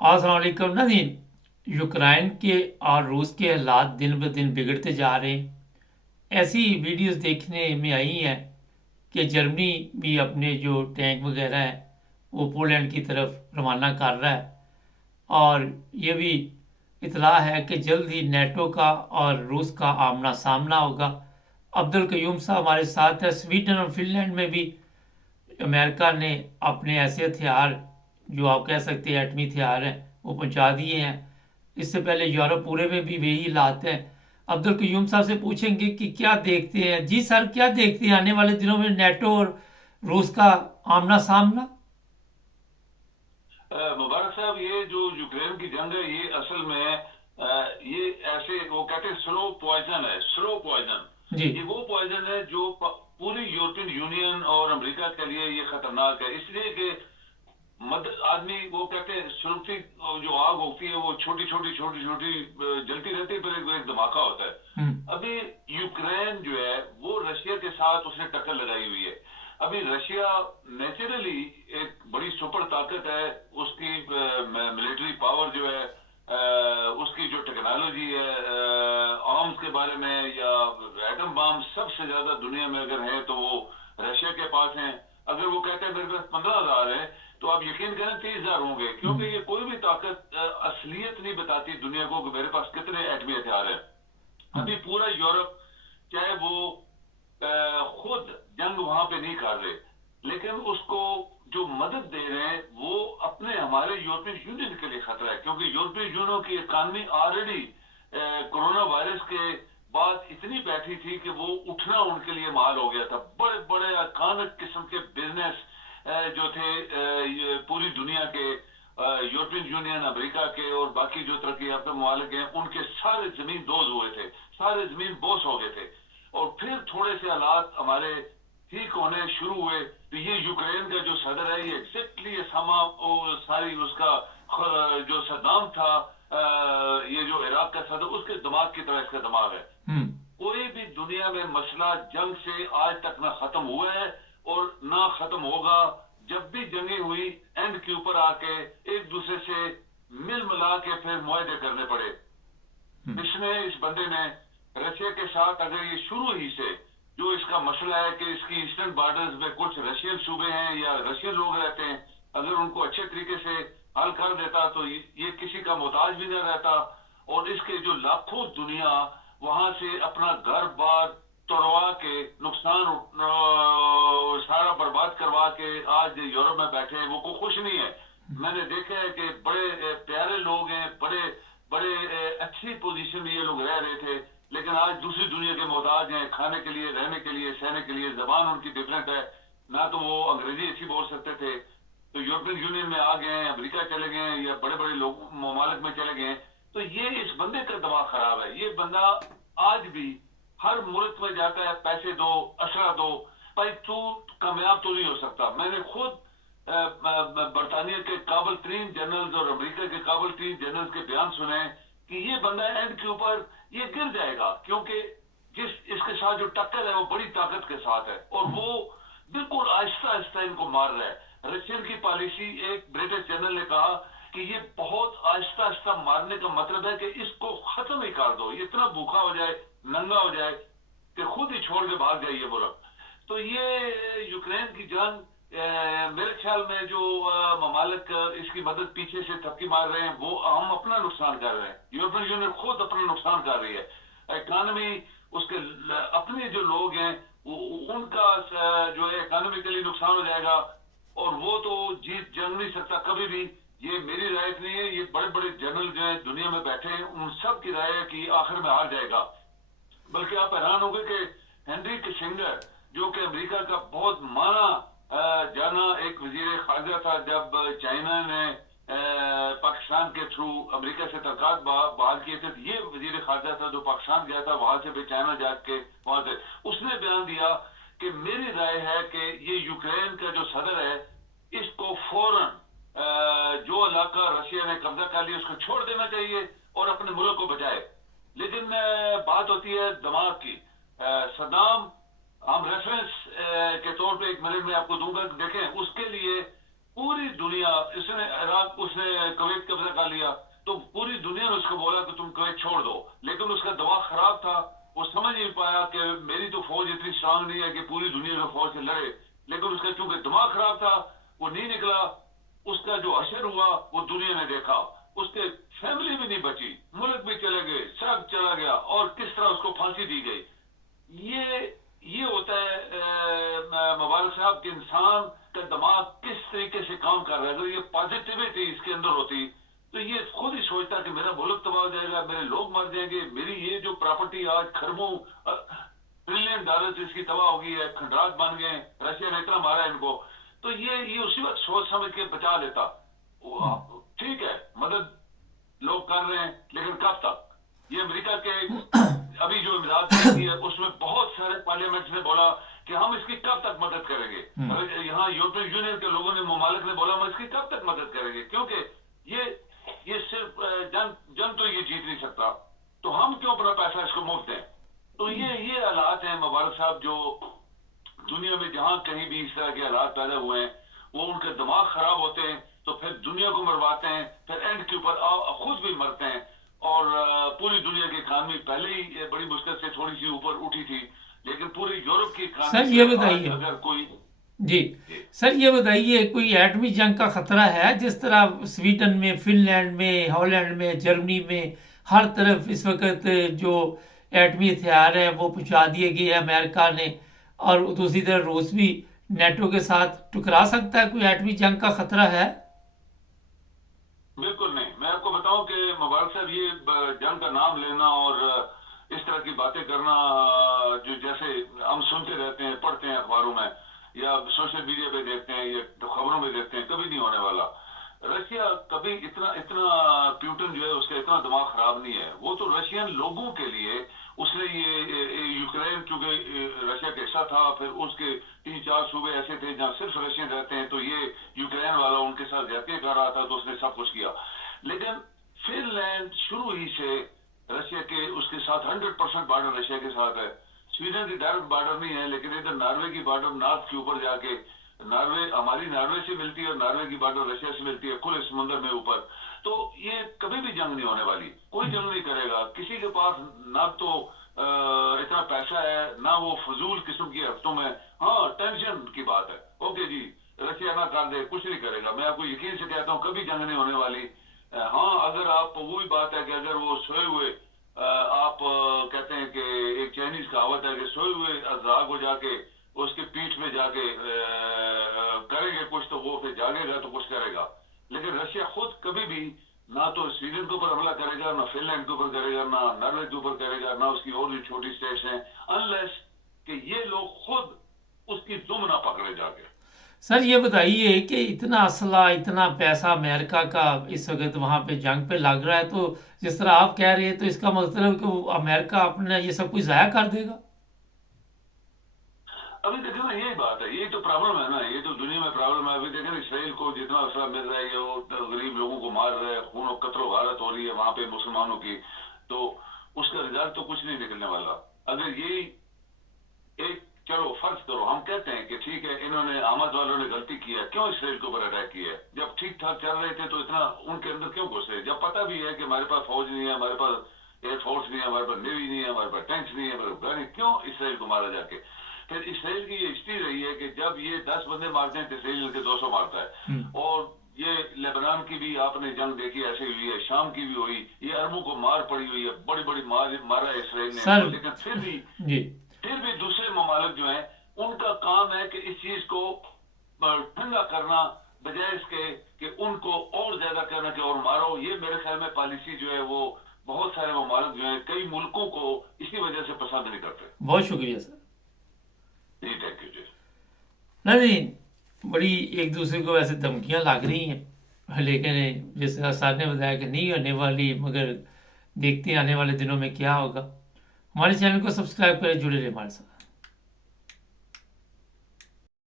अस्सलाम वालेकुम नाज़रीन। यूक्रेन के और रूस के हालात दिन ब दिन बिगड़ते जा रहे हैं। ऐसी वीडियोस देखने में आई हैं कि जर्मनी भी अपने जो टैंक वगैरह है वो पोलैंड की तरफ रवाना कर रहा है। और ये भी इतला है कि जल्द ही नेटो का और रूस का आमना सामना होगा। अब्दुल कयूम साहब हमारे साथ है। स्वीडन और फिनलैंड में भी अमेरिका ने अपने ऐसे हथियार, जो आप कह सकते हैं एटमी हथियार हैं, वो पहुंचा दिए हैं। इससे पहले यूरोप पूरे में भी वही हालात हैं। अब्दुल कयूम साहब से पूछेंगे कि क्या देखते हैं। जी सर, क्या देखते हैं आने वाले दिनों में नेटो और रूस का आमना सामना। मुबारक साहब, ये जो यूक्रेन की जंग है ये असल में ये ऐसे वो कहते हैं स्लो पॉइजन है, स्लो पॉइजन। जी। ये वो पॉइजन है जो पूरी यूरोपियन यूनियन और अमेरिका के लिए ये खतरनाक है, इसलिए कि मद आदमी वो कहते हैं सुरक्षी जो आग होती है वो छोटी छोटी छोटी छोटी जलती रहती है, फिर एक धमाका होता है। हम्म। अभी यूक्रेन जो है वो रशिया के साथ उसने टक्कर लगाई हुई है। अभी रशिया नेचुरली एक बड़ी सुपर ताकत है, उसकी मिलिट्री पावर जो है, उसकी जो टेक्नोलॉजी है आर्म्स के बारे में या एटम बम सबसे ज्यादा दुनिया में अगर है तो वो रशिया के पास है। अगर वो कहते हैं मेरे पास 15,000 है तो आप यकीन करें 30,000 होंगे, क्योंकि हम्म। ये कोई भी ताकत असलियत नहीं बताती दुनिया को कि मेरे पास कितने एटमी हथियार हैं। हम्म। अभी पूरा यूरोप, चाहे वो खुद जंग वहां पे नहीं कर रहे, लेकिन उसको जो मदद दे रहे हैं वो अपने हमारे यूरोपियन यूनियन के लिए खतरा है, क्योंकि यूरोपियन यूनियन की इकानमी ऑलरेडी कोरोना वायरस के बाद इतनी बैठी थी कि वो उठना उनके लिए महाल हो गया था। बड़े बड़े अचानक किस्म के बिजनेस जो थे ये पूरी दुनिया के, यूरोपियन यूनियन, अमेरिका के और बाकी जो तरक्की याफ्ता ममालिक हैं, उनके सारे जमीन दोज हुए थे, सारे जमीन बोस हो गए थे। और फिर थोड़े से हालात हमारे ठीक होने शुरू हुए तो ये यूक्रेन का जो सदर है ये एग्जैक्टली ये समा सारी उसका जो सद्दाम था, ये जो इराक का सदर, उसके दिमाग की तरह इसका दिमाग है। हम्म। कोई भी दुनिया में मसला जंग से आज तक ना खत्म हुआ है और ना खत्म होगा। जब भी जंगे हुई एंड के ऊपर आके एक दूसरे से मिल मिला के फिर मुआहदे करने पड़े। हम्म। इसने इस बंदे ने रशिया के साथ अगर ये शुरू ही से जो इसका मसला है कि इसकी ईस्टर्न बॉर्डर्स में कुछ रशियन सूबे हैं या रशियन लोग रहते हैं, अगर उनको अच्छे तरीके से हल कर देता तो ये किसी का मोहताज भी न रहता। और इसके जो लाखों दुनिया वहां से अपना घर बार तोड़वा के नुकसान सारा बर्बाद करवा के आज यूरोप में बैठे हैं, वो को खुश नहीं है। मैंने देखा है कि बड़े प्यारे लोग हैं, बड़े बड़े अच्छी पोजीशन में ये लोग रह रहे थे, लेकिन आज दूसरी दुनिया के मोहताज हैं, खाने के लिए, रहने के लिए, सहने के लिए। जबान उनकी डिफरेंट है, ना तो वो अंग्रेजी अच्छी बोल सकते थे तो यूरोपियन यूनियन में आ गए हैं, अमेरिका चले गए हैं या बड़े बड़े लोग ममालिक में चले गए हैं। तो ये इस बंदे का दिमाग खराब है। ये बंदा आज भी हर मुल्क में जाता है, पैसे दो, असरा दो, भाई तू कामयाब तो नहीं हो सकता। मैंने खुद बरतानिया के काबल तरीन जनरल्स और अमेरिका के काबल तरीन जनरल्स के बयान सुने कि ये बंदा एंड के ऊपर ये गिर जाएगा, क्योंकि जिस इसके साथ जो टक्कर है वो बड़ी ताकत के साथ है और वो बिल्कुल आहिस्ता आहिस्ता इनको मार रहा है। रशियन की पॉलिसी, एक ब्रिटिश जनरल ने कहा कि ये बहुत आहिस्ता आहिस्ता मारने का मतलब है कि इसको खत्म ही कर दो, ये इतना भूखा हो जाए, नंगा हो जाए कि खुद ही छोड़ के भाग जाइए मुल्क। तो ये यूक्रेन की जंग मेरे ख्याल में जो ममालिक इसकी मदद पीछे से थपकी मार रहे हैं वो हम अपना नुकसान कर रहे हैं। यूरोपियन यूनियन खुद अपना नुकसान कर रही है। इकोनॉमी उसके अपने जो लोग हैं वो उनका जो है इकोनॉमिकली नुकसान हो जाएगा और वो तो जीत जंग नहीं सकता कभी भी। ये मेरी राय नहीं है, ये बड़े बड़े जनरल जो है दुनिया में बैठे हैं उन सब की राय है कि आखिर में हार जाएगा। बल्कि आप हैरान होंगे कि हेनरी किसिंगर, जो कि अमेरिका का बहुत माना जाना एक वजीर खारजा था, जब चाइना ने पाकिस्तान के थ्रू अमेरिका से तल्लुकात बहाल किए थे, ये वजीर खारजा था जो पाकिस्तान गया था, वहां से भी चाइना जाके वहां से उसने बयान दिया कि मेरी राय है कि ये यूक्रेन का जो सदर है इसको फौरन जो इलाका रशिया ने कब्जा कर लिया उसको छोड़ देना चाहिए और अपने मुल्क को बचाए। लेकिन बात होती है दिमाग की। सद्दाम, हम रेफरेंस के तौर पे एक मिनट में आपको दूंगा, देखें उसके लिए पूरी दुनिया, इसने इराक, उसने कुवैत कब्जा कर लिया, तो पूरी दुनिया ने उसको बोला कि तुम कुवैत छोड़ दो, लेकिन उसका दिमाग खराब था, वो समझ नहीं पाया कि मेरी तो फौज इतनी स्ट्रांग नहीं है कि पूरी दुनिया में फौज से लड़े, लेकिन उसका चूंकि दिमाग खराब था वो नहीं निकला। उसका जो असर हुआ वो दुनिया ने देखा, उसके फैमिली भी नहीं बची, मुल्क भी चले गए, सब चला गया, और किस तरह उसको फांसी दी गई। ये होता है मुबारक साहब कि इंसान का दिमाग किस तरीके से काम कर रहा है। अगर ये पॉजिटिविटी इसके अंदर होती तो ये खुद ही सोचता कि मेरा मुल्क तबाह हो जाएगा, मेरे लोग मर जाएंगे, मेरी ये जो प्रॉपर्टी आज खरबों ट्रिलियन डॉलर से इसकी तबाह हो गई है, खंडरात बन गए, रशिया ने इतना मारा इनको, तो ये उसी वक्त सोच समझ के बचा लेता। ठीक है, मदद लोग कर रहे हैं, लेकिन कब तक? ये अमेरिका के अभी जो इमदाद है उसमें बहुत सारे पार्लियामेंट ने बोला कि हम इसकी कब तक मदद करेंगे। यहाँ यूरोपियन यूनियन के लोगों ने, ममालिक ने बोला हम इसकी कब तक मदद करेंगे, क्योंकि ये सिर्फ जंग तो ये जीत नहीं सकता, तो हम क्यों अपना पैसा इसको मुफ्त दें। तो ये हालात हैं मुबारक साहब, जो दुनिया में जहां कहीं भी इस तरह के हालात पैदा हुए हैं, वो उनके दिमाग खराब होते हैं, तो फिर दुनिया को मरवाते हैं, फिर एंड के ऊपर खुद भी मरते हैं। और पूरी दुनिया की इकानमी पहले ही बड़ी मुश्किल से थोड़ी सी ऊपर उठी थी, लेकिन पूरी यूरोप की सर इकानमी ये बताइए, अगर कोई जी सर ये बताइए, कोई एटमी जंग का खतरा है? जिस तरह स्वीडन में, फिनलैंड में, हॉलैंड में, जर्मनी में, हर तरफ इस वक्त जो एटमी हथियार हैं वो पहुंचा दिए गए हैं अमेरिका ने, और दूसरी तरफ रूस भी नेटो के साथ टकरा सकता है। कोई एटमी जंग का खतरा है? बिल्कुल नहीं। मैं आपको बताऊं कि मुबारक साहब, ये जंग का नाम लेना और इस तरह की बातें करना, जो जैसे हम सुनते रहते हैं, पढ़ते हैं अखबारों में या सोशल मीडिया पे देखते हैं या खबरों में देखते हैं, कभी नहीं होने वाला। रशिया कभी इतना प्यूटन जो है उसका इतना दिमाग खराब नहीं है। वो तो रशियन लोगों के लिए उसने ये यूक्रेन, चूंकि रशिया का हिस्सा था, फिर उसके 3-4 सूबे ऐसे थे जहां सिर्फ रशियन रहते हैं, तो ये यूक्रेन वाला उनके साथ ज्यादतियां कर रहा था, तो उसने सब कुछ किया। लेकिन फिनलैंड शुरू ही से रशिया के, उसके साथ 100% बॉर्डर रशिया के साथ है। स्वीडन की डायरेक्ट बॉर्डर नहीं है, लेकिन इधर नॉर्वे की बॉर्डर नॉर्थ के ऊपर जाके, नॉर्वे हमारी नॉर्वे से मिलती है और नॉर्वे की बॉर्डर रशिया से मिलती है, खुले समुद्र में ऊपर। तो ये कभी भी जंग नहीं होने वाली, कोई जंग नहीं करेगा। किसी के पास ना तो इतना पैसा है, ना वो फजूल किस्म की हफ्तों में, हाँ टेंशन की बात है, ओके जी रशिया ना कर दे, कुछ नहीं करेगा। मैं आपको यकीन से कहता हूँ कभी जंग नहीं होने वाली। हाँ, अगर आप, वो भी बात है कि अगर वो सोए हुए, आप कहते हैं कि एक चाइनीज कहावत है कि सोए हुए अज़ाग को जाके उसके पीठ में जाके करेंगे कुछ, तो वो फिर जागेगा तो कुछ करेगा। लेकिन रशिया खुद कभी भी ना तो स्वीडन के ऊपर हमला करेगा, ना फिनलैंड के ऊपर करेगा, ना नॉर्वे के ऊपर करेगा, ना उसकी और भी छोटी स्टेट्स हैं, अनलेस कि ये लोग खुद उसकी दुम ना पकड़े जाके। सर ये बताइए कि इतना असला, इतना पैसा अमेरिका का इस वक्त वहां पे जंग पे लग रहा है, तो जिस तरह आप कह रहे हैं, तो इसका मतलब कि अमेरिका अपना ये सब कुछ जाया कर देगा? अभी देखे ना, यही बात है, यही तो प्रॉब्लम है ना, ये तो दुनिया में प्रॉब्लम है। अभी देखे ना, इसराइल को जितना असला मिल रहा है, वो गरीब लोगों को मार रहा है, खून और कत्ल गारत हो रही है वहां पे मुसलमानों की, तो उसका रिजल्ट तो कुछ नहीं निकलने वाला। अगर ये एक, चलो फर्ज करो, हम कहते हैं कि ठीक है इन्होंने, अहमद वालों ने गलती की है, क्यों इसराइल के ऊपर अटैक किया है? जब ठीक ठाक चल रहे थे तो इतना उनके अंदर क्यों घुसे? जब पता भी है कि हमारे पास फौज नहीं है, हमारे पास एयरफोर्स नहीं है, हमारे पास नेवी नहीं है, हमारे पास टैंक्स नहीं है, हमारे पास गाड़ी, क्यों इसराइल को मारा जाके? फिर इसराइल की ये हिस्ट्री रही है कि जब ये 10 बंदे मारते हैं तो इसराइल के 200 मारता है। और ये लेबनान की भी आपने जंग देखी ऐसे हुई है, शाम की भी हुई, ये अरबों को मार पड़ी हुई है, बड़ी बड़ी मारा है इसराइल ने। लेकिन फिर भी दूसरे ममालिक जो हैं उनका काम है कि इस चीज को ठंडा करना, बजाय इसके कि उनको और ज्यादा करना कि और मारो। ये मेरे ख्याल में पॉलिसी जो है वो बहुत सारे ममालिक जो है, कई मुल्कों को इसी वजह से पसंद नहीं करते। बहुत शुक्रिया सर। जी थैंक यू जी। नहीं, बड़ी एक दूसरे को वैसे धमकियां लग रही हैं, लेकिन जैसे सर ने बताया कि नहीं होने वाली, मगर देखते हैं आने वाले दिनों में क्या होगा। हमारे चैनल को सब्सक्राइब करें, जुड़े रहे हमारे साथ।